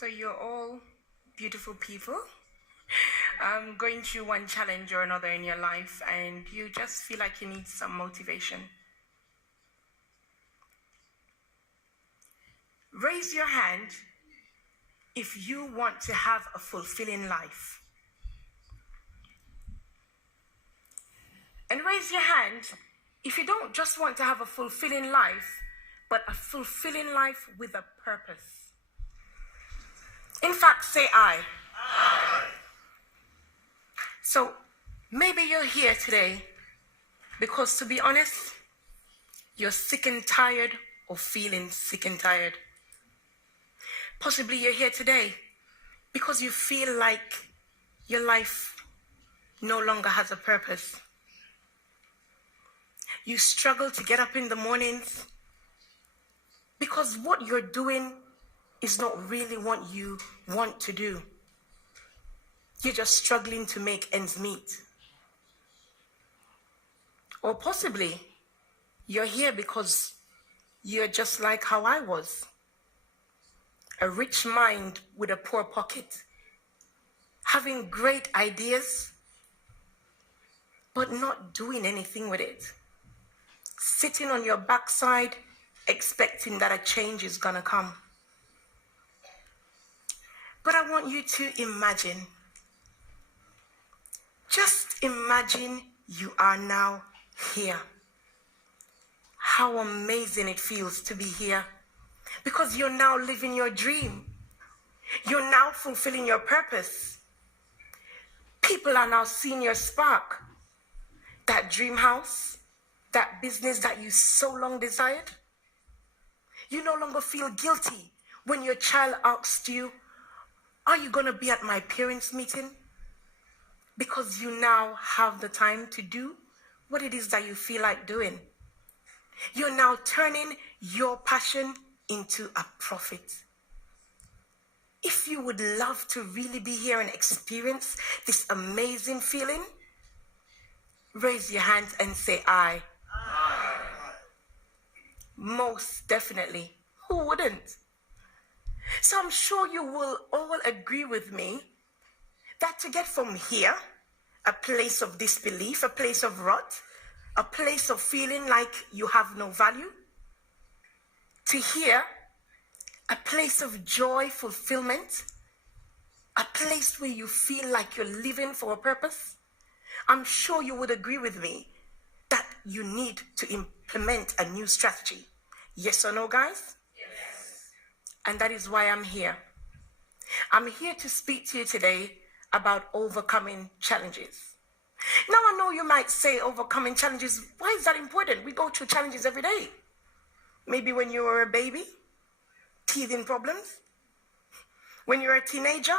So you're all beautiful people going through one challenge or another in your life, and you just feel like you need some motivation. Raise your hand if you want to have a fulfilling life. And raise your hand if you don't just want to have a fulfilling life, but a fulfilling life with a purpose. In fact, say I. Aye. So maybe you're here today because, to be honest, you're sick and tired of feeling sick and tired. Possibly you're here today because you feel like your life no longer has a purpose. You struggle to get up in the mornings because what you're doing is not really what you want to do. You're just struggling to make ends meet. Or possibly you're here because you're just like how I was. A rich mind with a poor pocket. Having great ideas, but not doing anything with it. Sitting on your backside, expecting that a change is gonna come. But I want you to imagine. Just imagine you are now here. How amazing it feels to be here. Because you're now living your dream. You're now fulfilling your purpose. People are now seeing your spark. That dream house, that business that you so long desired. You no longer feel guilty when your child asks you, are you going to be at my parents' meeting? Because you now have the time to do what it is that you feel like doing. You're now turning your passion into a profit. If you would love to really be here and experience this amazing feeling, raise your hands and say I. Aye. Most definitely. Who wouldn't? So I'm sure you will all agree with me that to get from here, a place of disbelief, a place of rot, a place of feeling like you have no value, to here, a place of joy, fulfillment, a place where you feel like you're living for a purpose, I'm sure you would agree with me that you need to implement a new strategy. Yes or no, guys? Yes. And that is why I'm here. I'm here to speak to you today about overcoming challenges. Now, I know you might say overcoming challenges. Why is that important? We go through challenges every day. Maybe when you were a baby, teething problems. When you're a teenager,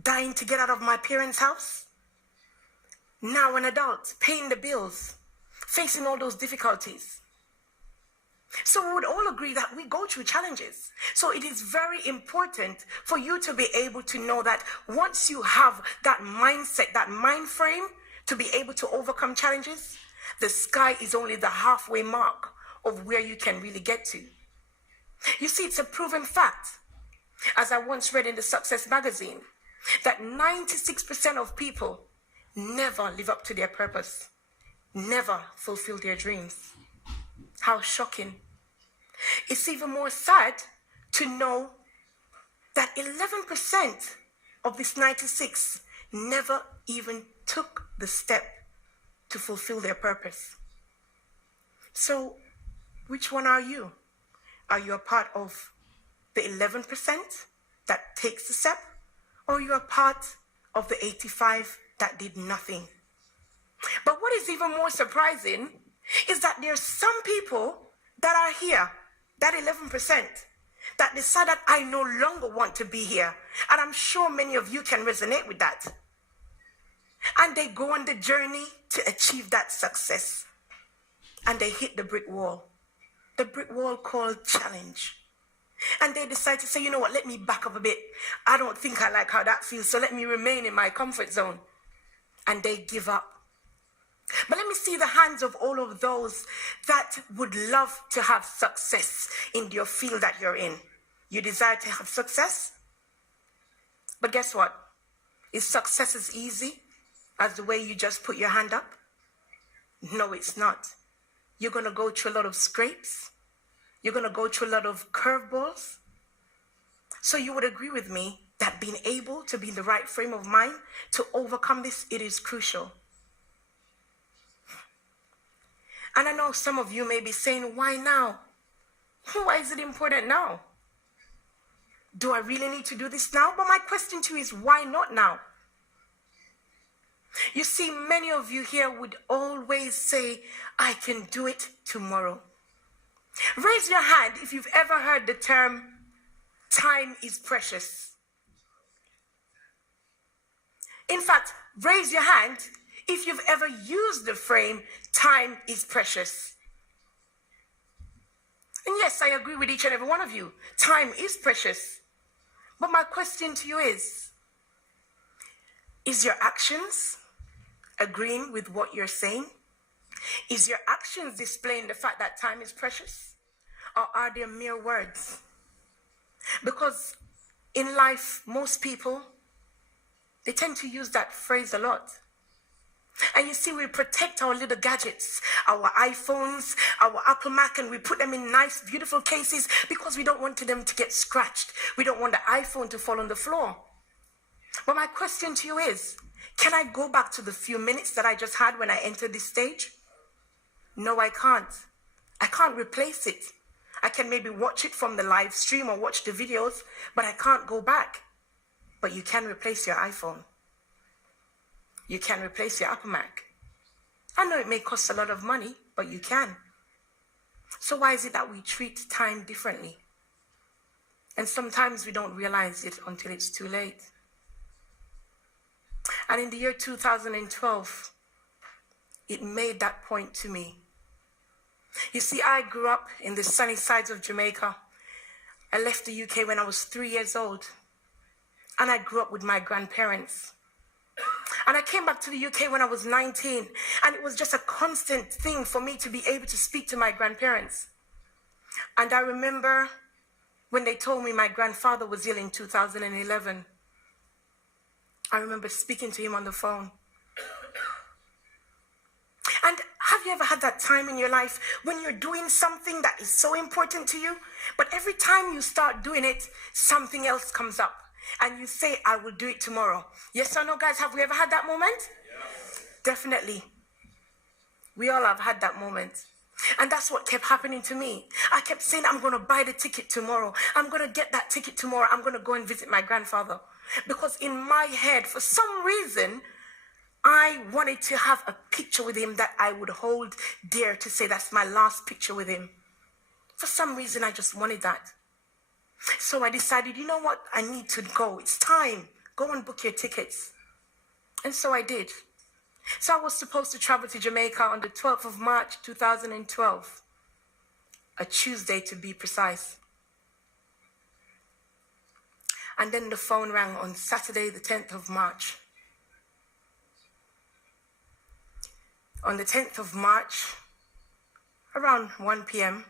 dying to get out of my parents' house. Now an adult, paying the bills, facing all those difficulties. So we would all agree that we go through challenges. So it is very important for you to be able to know that once you have that mindset, that mind frame to be able to overcome challenges, the sky is only the halfway mark of where you can really get to. You see, it's a proven fact, as I once read in the Success magazine, that 96% of people never live up to their purpose, never fulfill their dreams. How shocking. It's even more sad to know that 11% of this 96 never even took the step to fulfill their purpose. So, which one are you? Are you a part of the 11% that takes the step? Or are you a part of the 85 that did nothing? But what is even more surprising is that there's some people that are here, that 11%, that decide that I no longer want to be here. And I'm sure many of you can resonate with that. And they go on the journey to achieve that success. And they hit the brick wall called challenge. And they decide to say, you know what, let me back up a bit. I don't think I like how that feels, so let me remain in my comfort zone. And they give up. But let me see the hands of all of those that would love to have success in your field that you're in. You desire to have success? But guess what? Is success as easy as the way you just put your hand up? No, it's not. You're going to go through a lot of scrapes. You're going to go through a lot of curveballs. So you would agree with me that being able to be in the right frame of mind to overcome this, it is crucial. And I know some of you may be saying, why now? Why is it important now? Do I really need to do this now? But my question to you is, why not now? You see, many of you here would always say, I can do it tomorrow. Raise your hand if you've ever heard the term, time is precious. In fact, raise your hand if you've ever used the frame, time is precious. And yes, I agree with each and every one of you. Time is precious. But my question to you is your actions agreeing with what you're saying? Is your actions displaying the fact that time is precious? Or are they mere words? Because in life, most people, they tend to use that phrase a lot. And you see, we protect our little gadgets, our iPhones, our Apple Mac, and we put them in nice, beautiful cases because we don't want them to get scratched. We don't want the iPhone to fall on the floor. But my question to you is, can I go back to the few minutes that I just had when I entered this stage? No, I can't. I can't replace it. I can maybe watch it from the live stream or watch the videos, but I can't go back. But you can replace your iPhone. You can replace your Apple Mac. I know it may cost a lot of money, but you can. So why is it that we treat time differently? And sometimes we don't realize it until it's too late. And in the year 2012, it made that point to me. You see, I grew up in the sunny sides of Jamaica. I left the UK when I was 3 years old. And I grew up with my grandparents. And I came back to the UK when I was 19. And it was just a constant thing for me to be able to speak to my grandparents. And I remember when they told me my grandfather was ill in 2011. I remember speaking to him on the phone. And have you ever had that time in your life when you're doing something that is so important to you, but every time you start doing it, something else comes up and you say, I will do it tomorrow? Yes or no, guys? Have we ever had that moment? Yes. Definitely. We all have had that moment. And that's what kept happening to me. I kept saying, I'm going to buy the ticket tomorrow. I'm going to get that ticket tomorrow. I'm going to go and visit my grandfather. Because in my head, for some reason, I wanted to have a picture with him that I would hold dear, to say that's my last picture with him. For some reason, I just wanted that. So I decided, you know what? I need to go. It's time. Go and book your tickets. And so I did. So I was supposed to travel to Jamaica on the 12th of March, 2012. A Tuesday to be precise. And then the phone rang on Saturday, the 10th of March. On the 10th of March, around 1 p.m.,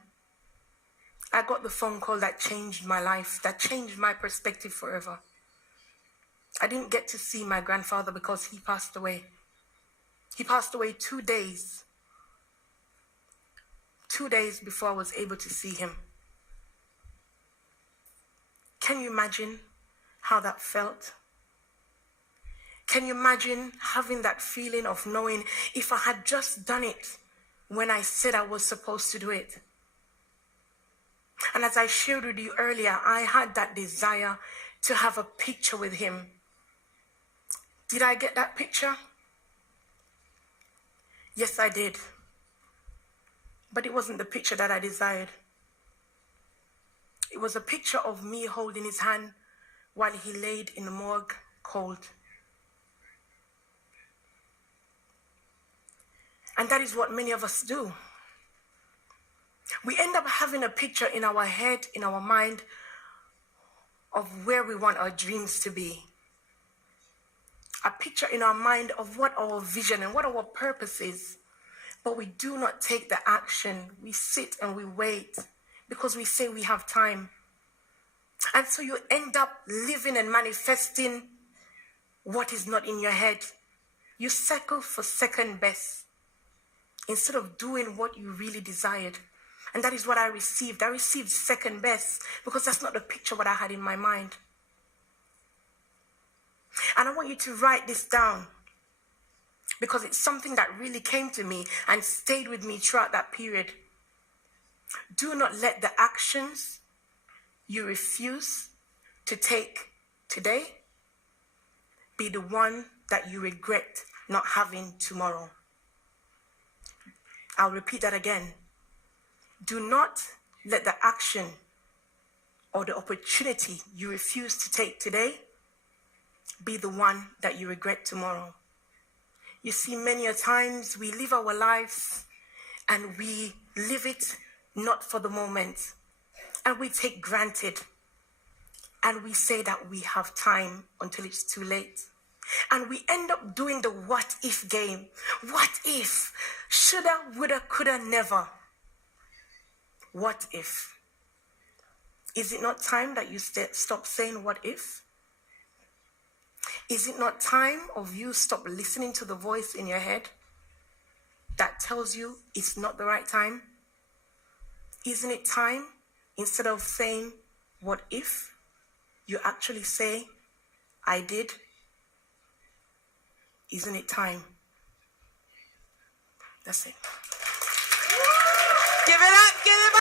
I got the phone call that changed my life, that changed my perspective forever. I didn't get to see my grandfather because he passed away. He passed away 2 days. 2 days before I was able to see him. Can you imagine how that felt? Can you imagine having that feeling of knowing if I had just done it when I said I was supposed to do it? And as I shared with you earlier, I had that desire to have a picture with him. Did I get that picture? Yes, I did. But it wasn't the picture that I desired. It was a picture of me holding his hand while he laid in the morgue cold. And that is what many of us do. We end up having a picture in our head, in our mind, of where we want our dreams to be. A picture in our mind of what our vision and what our purpose is. But we do not take the action. We sit and we wait because we say we have time. And so you end up living and manifesting what is not in your head. You settle for second best instead of doing what you really desired. And that is what I received. I received second best because that's not the picture what I had in my mind. And I want you to write this down because it's something that really came to me and stayed with me throughout that period. Do not let the actions you refuse to take today be the one that you regret not having tomorrow. I'll repeat that again. Do not let the action or the opportunity you refuse to take today be the one that you regret tomorrow. You see, many a times we live our lives and we live it not for the moment. And we take granted. And we say that we have time until it's too late. And we end up doing the what if game. What if? Shoulda, woulda, coulda, never. What if? Is it not time that you stop saying what if? Is it not time of you stop listening to the voice in your head that tells you it's not the right time? Isn't it time, instead of saying what if, you actually say I did? Isn't it time? That's it. Give it up, give it up.